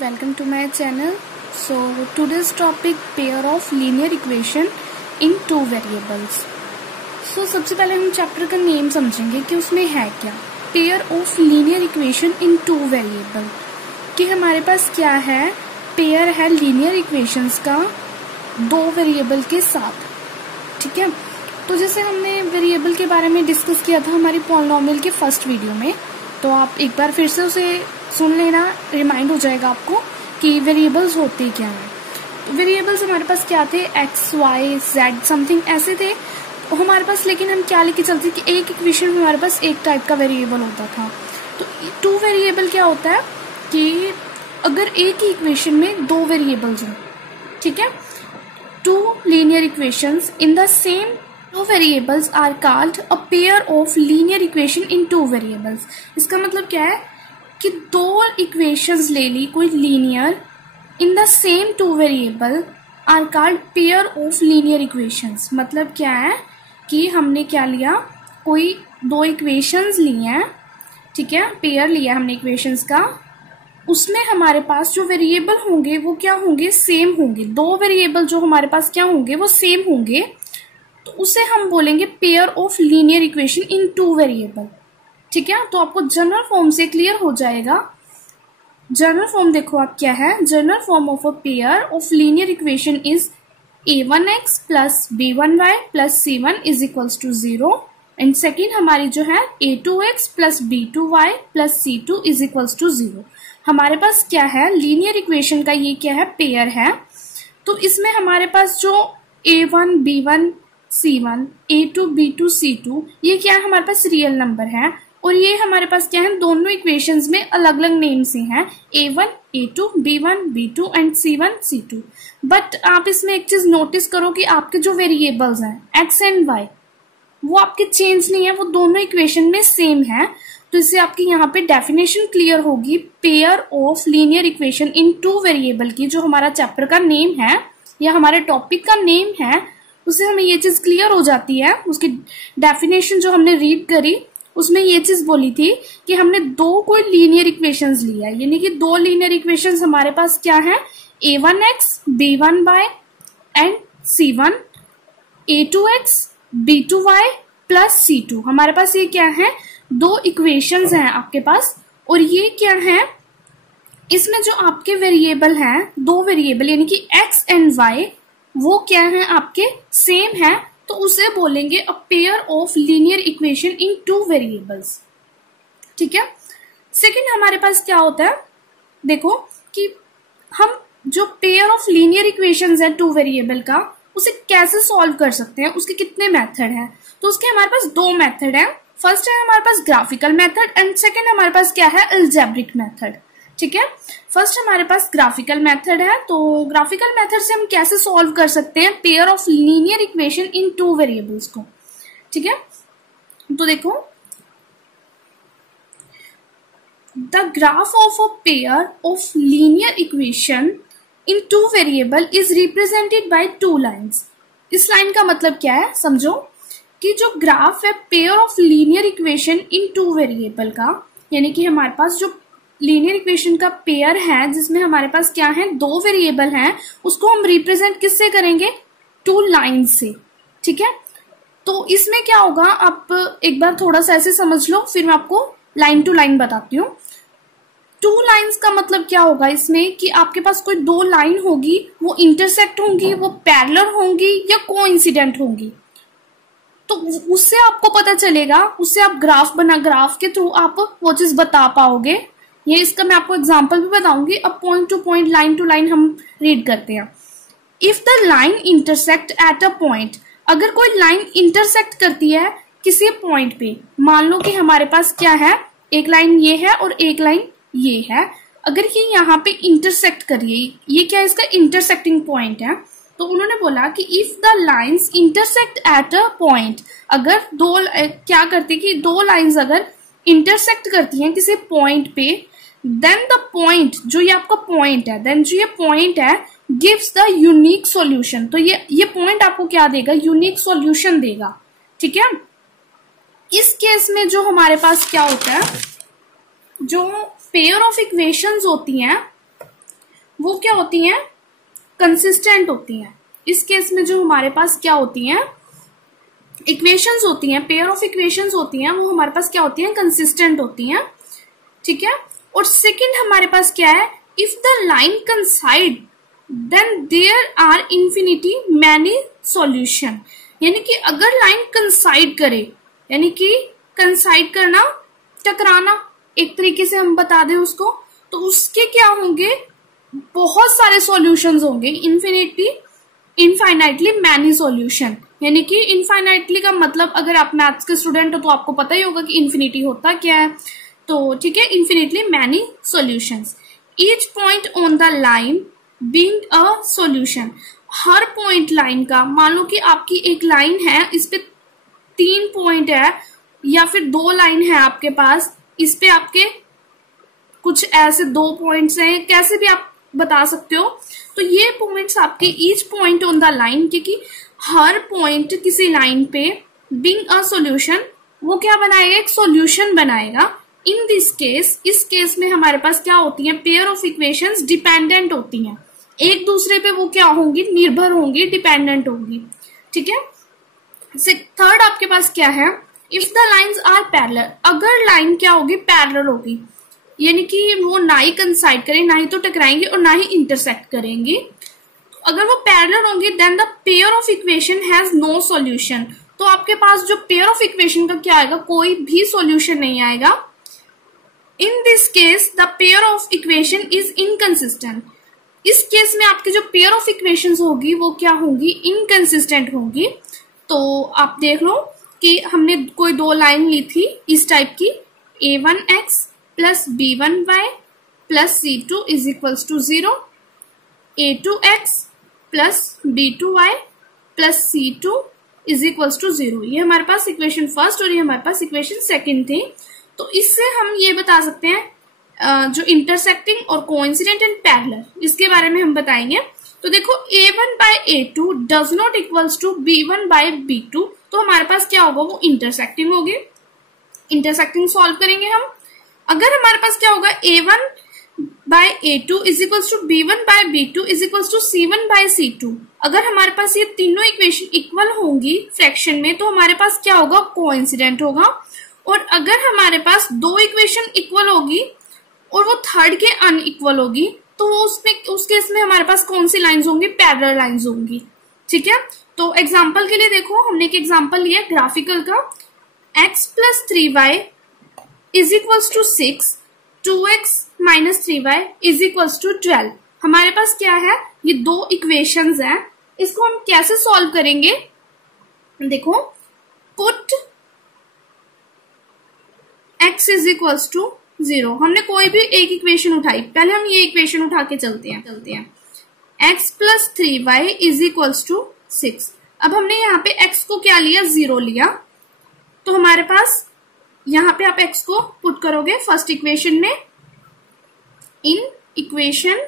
welcome to my channel. So today's topic pair of linear equation in two variables. So सबसे पहले हम chapter का name समझेंगे कि उसमें है क्या. Pair of linear equation in two variable, कि हमारे पास क्या है, पेयर है लीनियर इक्वेशंस का दो वेरिएबल के साथ. ठीक है, तो जैसे हमने वेरिएबल के बारे में डिस्कस किया था हमारी पॉलिनोमियल के फर्स्ट वीडियो में, तो आप एक बार फिर से उसे सुन लेना, रिमाइंड हो जाएगा आपको कि वेरिएबल्स होते क्या हैं. तो वेरिएबल्स हमारे पास क्या थे, एक्स वाई जेड समथिंग ऐसे थे हमारे पास, लेकिन हम क्या लेके चलते कि एक इक्वेशन में हमारे पास एक टाइप का वेरिएबल होता था. तो टू वेरिएबल क्या होता है कि अगर एक ही इक्वेशन में दो वेरिएबल्स हों, ठीक है, two linear equations in the same two variables are called a pair of linear equation in two variables. इसका मतलब क्या है कि दो इक्वेशंस ले ली कोई linear in the same two variable are called pair of linear equations. मतलब क्या है कि हमने क्या लिया, कोई दो इक्वेशंस ली हैं, ठीक है, पेयर लिया हमने इक्वेशंस का, उसमें हमारे पास जो वेरिएबल होंगे वो क्या होंगे, सेम होंगे. दो वेरिएबल जो हमारे पास क्या होंगे, वो सेम होंगे, तो उसे हम बोलेंगे pair of linear equation in two variable. ठीक है, तो आपको जनरल फॉर्म से क्लियर हो जाएगा. जनरल फॉर्म देखो आप क्या है, general form of a pair of linear equation is a1x plus b1y plus c1 is equals to 0. And second हमारी जो है a2x plus b2y plus c2 is equals to 0. हमारे पास क्या है, लीनियर इक्वेशन का ये क्या है, पेयर है. तो इसमें हमारे पास जो a1 b1 c1 a2 b2 c2 ये क्या है, हमारे पास रियल नंबर है, और ये हमारे पास क्या है, दोनों इक्वेशंस में अलग अलग नेम से हैं, a1 a2 b1 b2 and c1 c2. But आप इसमें एक चीज नोटिस करो कि आपके जो वेरिएबल्स हैं x एंड y वो आपके चेंज नहीं है, वो दोनों इक्वेशन में सेम है. तो इससे आपकी यहाँ पे डेफिनेशन क्लियर होगी pair of linear equation in two variable की. जो हमारा चैप्टर का नेम है या हमारे टॉपिक का नेम है, उससे हमें ये चीज क्लियर हो जाती है. उसकी डेफिनेशन जो हमने रीड करी उसमें ये चीज बोली थी कि हमने दो कोई लीनियर इक्वेशंस लिया, यानी कि दो लीनियर इक्वेशंस हमारे पास क्या है, a1x b1y and c1 a2x b2y plus c2. हमारे पास ये क्या है, दो इक्वेशंस हैं आपके पास, और ये क्या है, इसमें जो आपके वेरिएबल हैं, दो वेरिएबल यानी कि x एंड y वो क्या है, आपके सेम है, तो उसे बोलेंगे अ pair of linear equation in two variables. ठीक है, सेकंड हमारे पास क्या होता है, देखो कि हम जो पेयर ऑफ लीनियर इक्वेशंस है टू वेरिएबल का, उसे कैसे सॉल्व कर सकते हैं, उसके कितने मेथड हैं. तो उसके हमारे पास दो मेथड है. फर्स्ट है हमारे पास ग्राफिकल मेथड एंड सेकेंड हमारे पास क्या है, अलजेब्रिक मेथड. ठीक है, फर्स्ट हमारे पास ग्राफिकल मेथड है. तो ग्राफिकल मेथड से हम कैसे सॉल्व कर सकते हैं pair of linear equation in two variables को. ठीक है, तो देखो, the graph of a pair of linear equation in two variable is represented by two lines. इस लाइन का मतलब क्या है, समझो कि जो ग्राफ है pair of linear equation in two variable का, यानी कि हमारे पास जो लीनियर इक्वेशन का पेयर है जिसमें हमारे पास क्या है, दो वेरिएबल हैं, उसको हम रिप्रेजेंट किससे करेंगे, टू लाइन से. ठीक है, तो इसमें क्या होगा, आप एक बार थोड़ा सा ऐसे समझ लो, फिर मैं आपको लाइन टू लाइन बताती हूँ. टू लाइन्स का मतलब क्या होगा इसमें, कि आपके पास कोई दो लाइन होगी, वो इंटरसेक्ट होंगी, वो पैरेलल होंगी या कोइंसिडेंट होंगी. तो उससे आपको पता चलेगा, उससे आप ग्राफ के थ्रू आप वो चीज बता पाओगे. ये इसका मैं आपको एग्जांपल भी बताऊंगी. अब point to point, line to line हम रीड करते हैं. If the line intersect at a point, अगर कोई लाइन इंटरसेक्ट करती है किसी पॉइंट पे, मान लो कि हमारे पास क्या है, एक लाइन ये है और एक लाइन ये है, अगर ये यहाँ पे इंटरसेक्ट करिए, ये क्या है, इसका इंटरसेक्टिंग पॉइंट है. तो उन्होंने बोला कि if the lines intersect at a point, अगर दो क्या करती है कि दो लाइन्स अगर इंटरसेक्ट करती हैं किसी पॉइंट पे, देन द पॉइंट, जो ये आपका पॉइंट है, देन जो ये पॉइंट है गिव्स द यूनिक सॉल्यूशन. तो ये पॉइंट आपको क्या देगा, यूनिक सॉल्यूशन देगा. ठीक है, इस केस में जो हमारे पास क्या होता है, जो पेयर ऑफ इक्वेशंस होती हैं वो क्या होती हैं, कंसिस्टेंट होती हैं। इस केस में जो हमारे पास क्या होती हैं, इक्वेशंस होती हैं, पेयर ऑफ इक्वेशंस होती हैं, वो हमारे पास क्या होती हैं, कंसिस्टेंट होती हैं। ठीक है। और सेकंड हमारे पास क्या है, if the line coincide then there are infinity many solution. यानी कि अगर लाइन कंसाइड करे, यानी कि कंसाइड करना, टकराना एक तरीके से हम बता दें उसको, तो उसके क्या होंगे, बहुत सारे सॉल्यूशंस होंगे, इनफाइनाइटली मैनी सॉल्यूशन। यानी कि इनफाइनाइटली का मतलब, अगर आप मैथ्स के स्टूडेंट हो तो आपको पता ही होगा कि इन्फिनिटी होता क्या है। तो ठीक है, infinitely many solutions. Each point on the line being a solution. Her point line का, मान लो कि आपकी एक लाइन है, इस पे 3 पॉइंट है या फिर 2 लाइन है आपके पास, इस पे आपके कुछ ऐसे 2 पॉइंट्स हैं, कैसे भी आप बता सकते हो। तो ये पॉइंट्स आपके each point on the line, क्योंकि हर पॉइंट किसी लाइन पे बीइंग अ सॉल्यूशन, वो क्या बनाएगा, एक सॉल्यूशन बनाएगा। इन दिस केस, इस केस में हमारे पास क्या होती है, पेयर ऑफ इक्वेशंस डिपेंडेंट होती हैं, एक दूसरे पे वो क्या होंगी, निर्भर होंगी, डिपेंडेंट होंगी। ठीक है। थर्ड आपके पास क्या है, if the lines are parallel. अगर लाइन क्या होगी, पैरेलल होगी, यानी कि वो ना ही कंसाइड करें, ना ही तो टकराएंगे और ना ही इंटरसेक्ट करेंगी। अगर वो पैरेलल होंगी then the pair of equation has no solution. तो आपके पास जो पेयर ऑफ इक्वेशन का क्या आएगा, कोई भी सॉल्यूशन नहीं आएगा। In this case the pair of equation is inconsistent. इस केस में आपकी जो पेयर ऑफ इक्वेशंस होगी वो क्या होंगी, इनकंसिस्टेंट होंगी। तो आप देख लो कि हमने कोई 2 लाइन ली थी इस टाइप की, a1x plus b1y plus c2 is equals to 0, a2x plus b2y plus c2 is equals to 0। ये हमारे पास इक्वेशन फर्स्ट और ये हमारे पास इक्वेशन सेकंड थी। तो इससे हम ये बता सकते हैं जो इंटरसेक्टिंग और कोइंसिडेंट एंड पैरेलल, इसके बारे में हम बताएंगे। तो देखो a1 by a2 does not equals to b1 by b2, तो हमारे पास क्या होगा, वो इंटरसेक्टिंग होगी। इंटरसेक्टिंग सॉल्व करेंगे हम। अगर हमारे पास क्या होगा, a1 by a2 is equals to b1 by b2 is equals to c1 by c2। अगर हमारे पास ये तीनों इक्वेशन इक्वल होंगी फ्रैक्शन में, तो हमारे पास क्या होगा, कोइंसिडेंट होगा। और अगर हमारे पास 2 इक्वेशन इक्वल होगी और वो थर्ड के अनइक्वल होगी, तो उस केस में हमारे पास कौन सी लाइंस होंगी, पैरेलल लाइंस होंगी। ठीक है। तो एग्जांपल के लिए देखो, हमने एक एग्जांपल लिया ग्राफिकल का, x plus 3y is equals to 6, 2x minus 3y is equals to 12। हमारे पास क्या है, ये 2 इक्वेशंस हैं, इसको हम कैसे सॉल्व करेंगे, देखो put x is equals to 0। हमने कोई भी एक इक्वेशन उठाई, पहले हम ये इक्वेशन उठा के चलते हैं। x plus 3y is equals to 6। अब हमने यहाँ पे x को क्या लिया, 0 लिया, तो हमारे पास यहाँ पे आप x को पुट करोगे फर्स्ट इक्वेशन में, इन इक्वेशन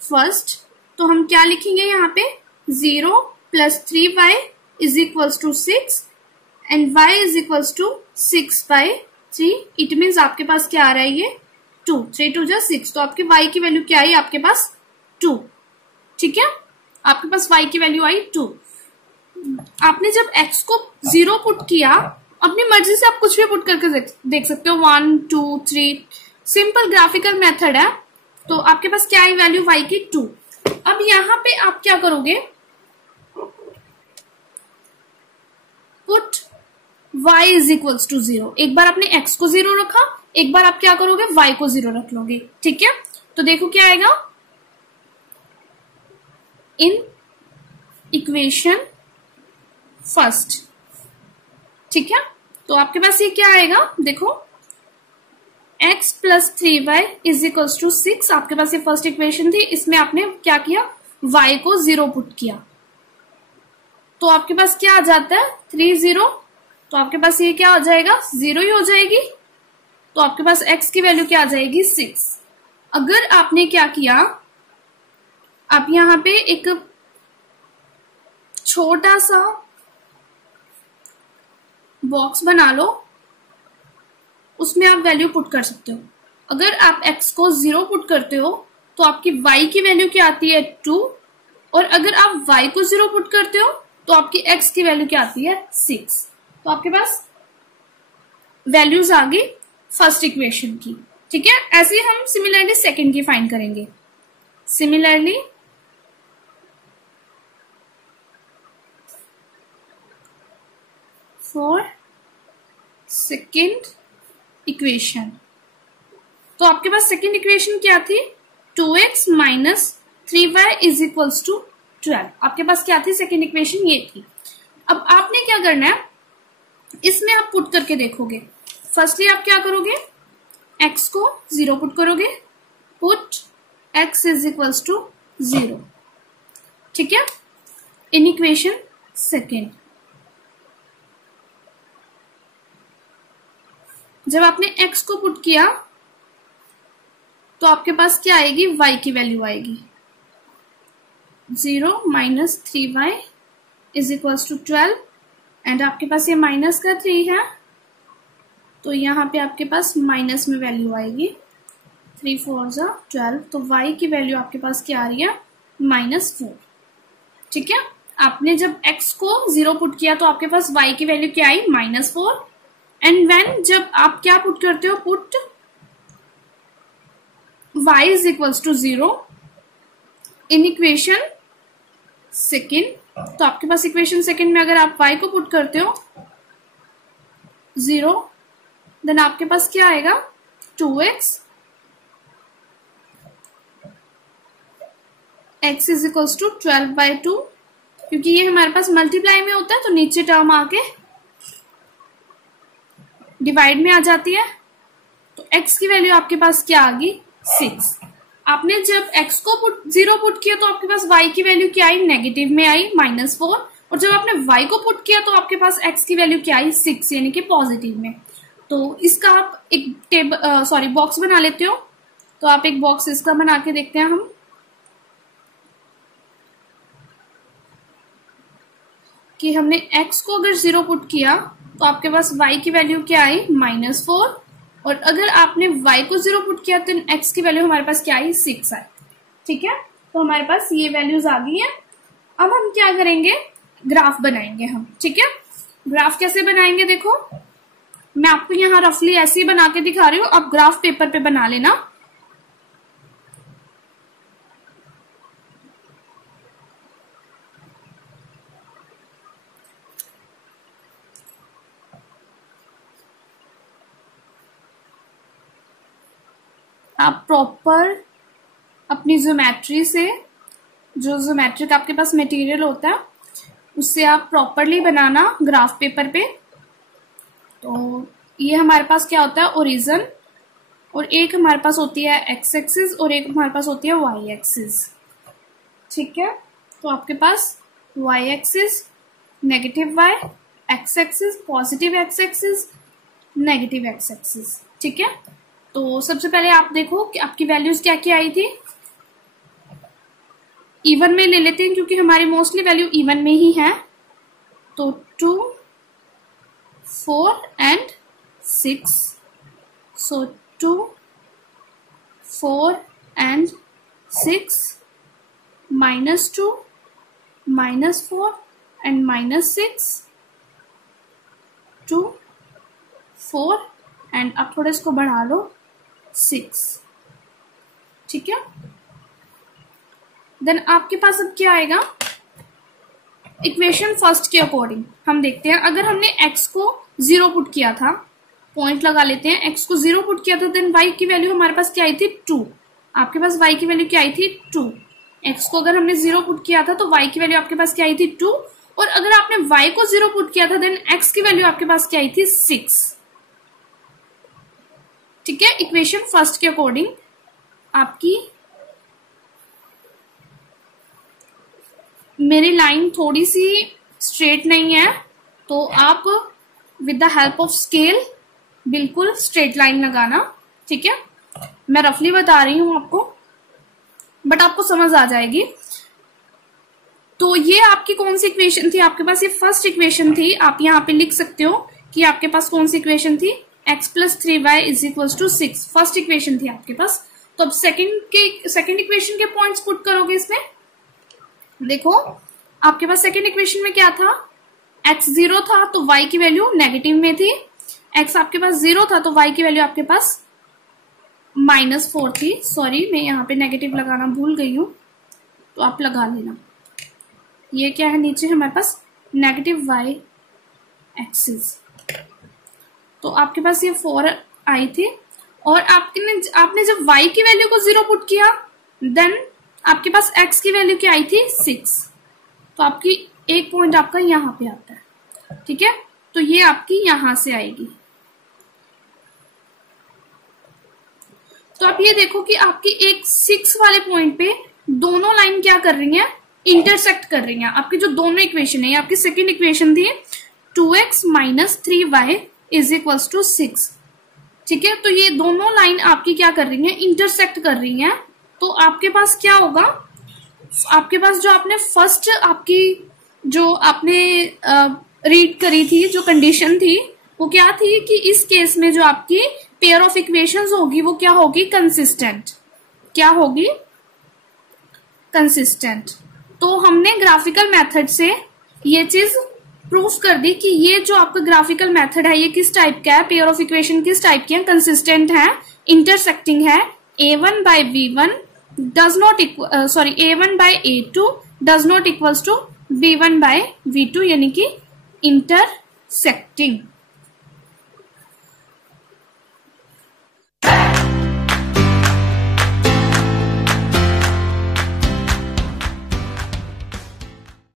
फर्स्ट, तो हम क्या लिखेंगे यहाँ पे, 0 plus 3y is equals to 6 and y is equals to 6 by 3। It means आपके पास क्या आ रहा है, ये 2, 3 2 6, तो आपके y की वैल्यू क्या आई, आपके पास 2। ठीक है, आपके पास y की वैल्यू आई 2। आपने जब x को 0 पुट किया, अपनी मर्जी से आप कुछ भी पुट करके देख सकते हो, 1 2 3, सिंपल ग्राफिकल मेथड है। तो आपके पास क्या आई वैल्यू, y की 2। अब यहाँ पे आप क्या करोगे, put y is equals to 0। एक बार आपने x को 0 रखा, एक बार आप क्या करोगे, y को 0 रख लोगे। ठीक है, तो देखो क्या आएगा, इन इक्वेशन फर्स्ट। ठीक है, तो आपके पास ये क्या आएगा, देखो x plus 3y is equals to 6। आपके पास ये फर्स्ट इक्वेशन थी, इसमें आपने क्या किया, y को 0 पुट किया, तो आपके पास क्या आ जाता है, 3 0। तो आपके पास ये क्या हो जाएगा, 0 ही हो जाएगी। तो आपके पास x की वैल्यू क्या आ जाएगी, 6। अगर आपने क्या किया, आप यहाँ पे एक छोटा सा बॉक्स बना लो, उसमें आप वैल्यू पुट कर सकते हो। अगर आप x को 0 पुट करते हो तो आपकी y की वैल्यू क्या आती है 2, और अगर आप y को 0 पुट करते हो तो आपकी x की वैल्यू क्या आती है 6। तो आपके पास वैल्यूज आ गई फर्स्ट इक्वेशन की। ठीक है, ऐसे ही हम सिमिलरली सेकंड की फाइंड करेंगे। सिमिलरली फॉर सेकंड इक्वेशन, तो आपके पास सेकंड इक्वेशन क्या थी 2x minus 3y is equals to 12। आपके पास क्या थी सेकंड इक्वेशन, ये थी। अब आपने क्या करना है, इसमें आप पुट करके देखोगे। फर्स्टली आप क्या करोगे, x को 0 पुट करोगे, put x is equals to 0। ठीक है, इन इक्वेशन सेकेंड। जब आपने x को पुट किया तो आपके पास क्या आएगी, y की वैल्यू आएगी 0 minus 3y is equals to 12, and आपके पास ये माइनस का 3 है तो यहाँ पे आपके पास माइनस में वैल्यू आएगी 3 4 12, तो y की वैल्यू आपके पास क्या आ रही है -4। ठीक है, आपने जब x को 0 पुट किया तो आपके पास y की वैल्यू क्या आई -4, एंड व्हेन जब आप क्या पुट करते हो, put y is equals to 0 in equation second, तो आपके पास इक्वेशन सेकेंड में अगर आप y को पुट करते हो 0, देन आपके पास क्या आएगा 2x x is equals to 12/2, क्योंकि ये हमारे पास मल्टीप्लाई में होता है तो नीचे टर्म आके डिवाइड में आ जाती है। तो x की वैल्यू आपके पास क्या आ गई 6। आपने जब x को 0 पुट किया तो आपके पास y की वैल्यू क्या आई, नेगेटिव में आई -4, और जब आपने y को पुट किया तो आपके पास x की वैल्यू क्या आई 6, यानी कि पॉजिटिव में। तो इसका आप एक बॉक्स बना लेते हो, तो आप एक बॉक्स इसका बना के देखते हैं हम कि हमने x को अगर 0 पुट किया तो आपके पास y की वैल्यू क्या आई -4, और अगर आपने y को 0 पुट किया तो x की वैल्यू हमारे पास क्या आई 6 आई। ठीक है, तो हमारे पास ये वैल्यूज आ गई हैं। अब हम क्या करेंगे, ग्राफ बनाएंगे हम। ठीक है, ग्राफ कैसे बनाएंगे, देखो मैं आपको यहाँ रफली ऐसे ही बना के दिखा रही हूँ, आप ग्राफ पेपर पे बना लेना। आप प्रॉपर अपनी ज्योमेट्री से, जो ज्योमेट्रिक आपके पास मटेरियल होता है उससे आप प्रॉपरली बनाना ग्राफ पेपर पे। तो ये हमारे पास क्या होता है ओरिजिन, और एक हमारे पास होती है एक्स एक्सिस और एक हमारे पास होती है वाई एक्सिस। ठीक है, तो आपके पास Y axis negative Y, X axis positive X axis, negative X axis. ठीक है, तो सबसे पहले आप देखो कि आपकी वैल्यूज क्या क्या आई थी। इवन में ले लेते हैं क्योंकि हमारी मोस्टली वैल्यू इवन में ही है। तो 2 4 and 6, so 2 4 and 6 -2 -4 and -6 2 4 and अब थोड़ा इसको बढ़ा लो 6। ठीक है, देन आपके पास अब क्या आएगा, इक्वेशन फर्स्ट के अकॉर्डिंग हम देखते हैं। अगर हमने x को 0 पुट किया था, पॉइंट लगा लेते हैं, x को 0 पुट किया था, देन y की वैल्यू हमारे पास क्या आई थी 2। आपके पास y की वैल्यू क्या आई थी 2। x को अगर हमने 0 पुट किया था तो y की वैल्यू आपके पास क्या आई थी 2, और अगर आपने y को 0 पुट किया था देन x की वैल्यू आपके पास क्या आई थी 6। ठीक है, इक्वेशन फर्स्ट के अकॉर्डिंग आपकी मेरी लाइन थोड़ी सी स्ट्रेट नहीं है, तो आप with the help of scale बिल्कुल स्ट्रेट लाइन लगाना। ठीक है, मैं रफली बता रही हूं आपको, बट आपको समझ आ जाएगी। तो ये आपकी कौन सी इक्वेशन थी, आपके पास ये फर्स्ट इक्वेशन थी। आप यहाँ पे लिख सकते हो कि आपके पास कौन सी इक्वेशन थी, x + 3y = 6 फर्स्ट इक्वेशन थी आपके पास। तो अब सेकंड इक्वेशन के पॉइंट्स पुट करोगे इसमें। देखो आपके पास सेकंड इक्वेशन में क्या था, x 0 था तो y की वैल्यू नेगेटिव में थी, x आपके पास 0 था तो y की वैल्यू आपके पास -4 थी। सॉरी मैं यहाँ पे नेगेटिव लगाना भूल गई हूँ, तो आप लगा लेना। ये क्या है, नीचे हमारे पास नेगेटिव y एक्सिस, तो आपके पास ये 4 आई थी, और आपने जब y की वैल्यू को 0 पुट किया देन आपके पास x की वैल्यू क्या आई थी 6, तो आपकी एक पॉइंट आपका यहां पे आता है। ठीक है, तो ये आपकी यहां से आएगी। तो आप ये देखो कि आपकी एक 6 वाले पॉइंट पे दोनों लाइन क्या कर रही हैं, इंटरसेक्ट कर रही हैं। आपकी जो दोनों इक्वेशन है, आपकी सेकेंड इक्वेशन थी 2x - 3y = 6। ठीक है, तो ये दोनों लाइन आपकी क्या कर रही हैं, इंटरसेक्ट कर रही हैं। तो आपके पास क्या होगा, आपके पास जो आपने फर्स्ट आपकी जो आपने रीड करी थी, जो कंडीशन थी वो क्या थी कि इस केस में जो आपकी पेयर ऑफ इक्वेशंस होगी वो क्या होगी, कंसिस्टेंट। क्या होगी, कंसिस्टेंट। तो हमने ग्राफिकल मेथड से ये चीज प्रूफ कर दी कि ये जो आपका ग्राफिकल मेथड है ये किस टाइप का है, पेयर ऑफ इक्वेशन किस टाइप की है, कंसिस्टेंट है, इंटरसेक्टिंग है। a1 by b1 does not equal a1 by a2 does not equals to b1 by v2, यानी कि इंटरसेक्टिंग।